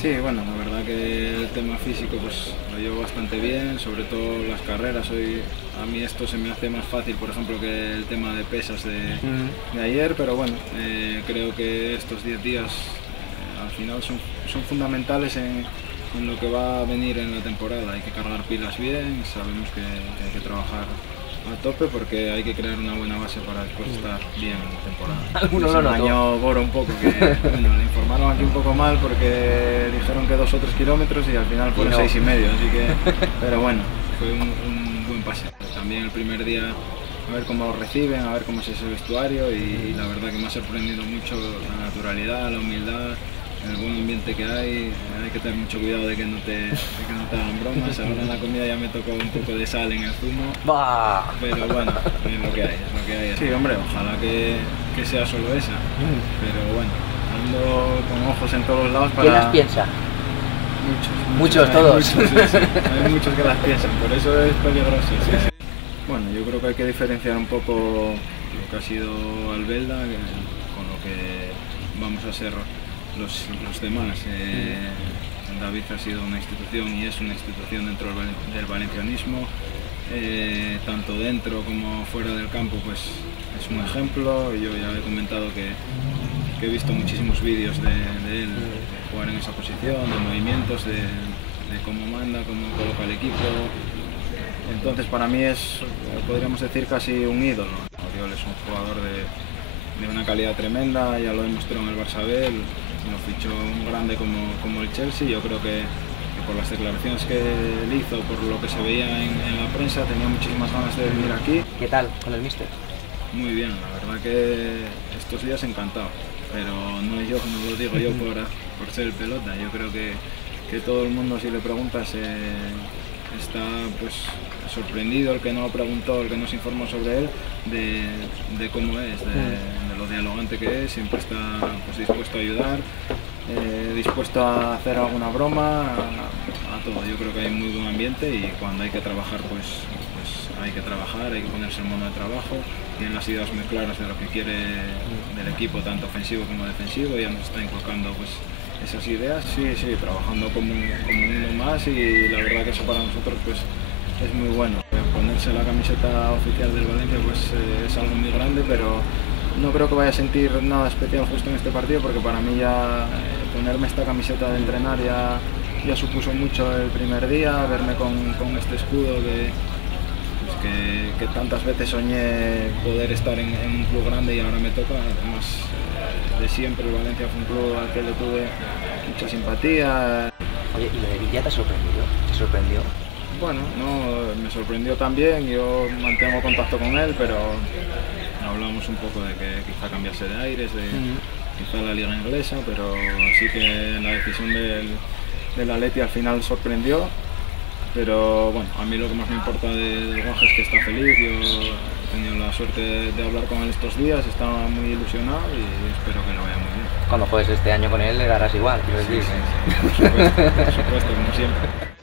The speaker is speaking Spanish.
Sí, bueno, la verdad que el tema físico pues lo llevo bastante bien, sobre todo las carreras. Hoy a mí esto se me hace más fácil, por ejemplo, que el tema de pesas de ayer, pero bueno, creo que estos 10 días al final son fundamentales en lo que va a venir en la temporada. Hay que cargar pilas bien, sabemos que hay que trabajar a tope porque hay que crear una buena base para después estar bien en la temporada. Algunos lo notó. Engañó Boro un poco, que bueno, le informaron aquí un poco mal porque dijeron que 2 o 3 kilómetros y al final fueron 6,5, así que, pero bueno, fue un buen paseo. También el primer día a ver cómo lo reciben, a ver cómo es ese vestuario y la verdad que me ha sorprendido mucho la naturalidad, la humildad, el buen ambiente que hay que tener mucho cuidado de que no te hagan bromas. Ahora en la comida ya me tocó un poco de sal en el zumo, pero bueno, es lo que hay, Sí, hombre, ojalá que sea solo esa, pero bueno, ando con ojos en todos lados para... ¿Quién las piensa? Muchos, todos. Muchos, sí. Hay muchos que las piensan, por eso es peligroso. Sí. Bueno, yo creo que hay que diferenciar un poco lo que ha sido Albelda con lo que vamos a ser los demás. David ha sido una institución y es una institución dentro del valencianismo, tanto dentro como fuera del campo, pues es un ejemplo. Yo ya he comentado que he visto muchísimos vídeos de él de jugar en esa posición, de movimientos, de cómo manda, cómo coloca el equipo. Entonces para mí es, podríamos decir, casi un ídolo. Oriol es un jugador de una calidad tremenda, ya lo demostró en el Barça B, lo fichó un grande como el Chelsea. Yo creo que por las declaraciones que él hizo, por lo que se veía en la prensa, tenía muchísimas ganas de venir aquí. ¿Qué tal con el míster? Muy bien, la verdad que estos días encantado, pero no lo digo yo por ser el pelota. Yo creo que todo el mundo, si le preguntas, está pues sorprendido, el que no preguntó, el que no se informó sobre él, de cómo es, de lo dialogante que es. Siempre está pues dispuesto a ayudar, dispuesto a hacer alguna broma, a todo. Yo creo que hay muy buen ambiente y cuando hay que trabajar pues hay que trabajar, hay que ponerse en modo de trabajo. Tienen las ideas muy claras de lo que quiere del equipo, tanto ofensivo como defensivo, ya nos está inculcando pues esas ideas. Sí, trabajando como uno más, y la verdad que eso para nosotros pues es muy bueno. Ponerse la camiseta oficial del Valencia pues es algo muy grande, pero no creo que vaya a sentir nada especial justo en este partido, porque para mí ya ponerme esta camiseta de entrenar ya supuso mucho el primer día, verme con este escudo que tantas veces soñé poder estar en un club grande y ahora me toca. Además, de siempre el Valencia fue un club al que le tuve mucha simpatía. Oye, ¿y lo de Villa te sorprendió? ¿Te sorprendió? Bueno, no, me sorprendió también. Yo mantengo contacto con él, pero hablamos un poco de que quizá cambiase de aires, quizá la liga inglesa, pero sí que la decisión del Atleti al final sorprendió. Pero bueno, a mí lo que más me importa del Guaje es que está feliz. Yo he tenido la suerte de hablar con él estos días, estaba muy ilusionado y espero que lo vaya muy bien. Cuando juegues este año con él le darás igual, quiero decir. Sí, por supuesto, como siempre.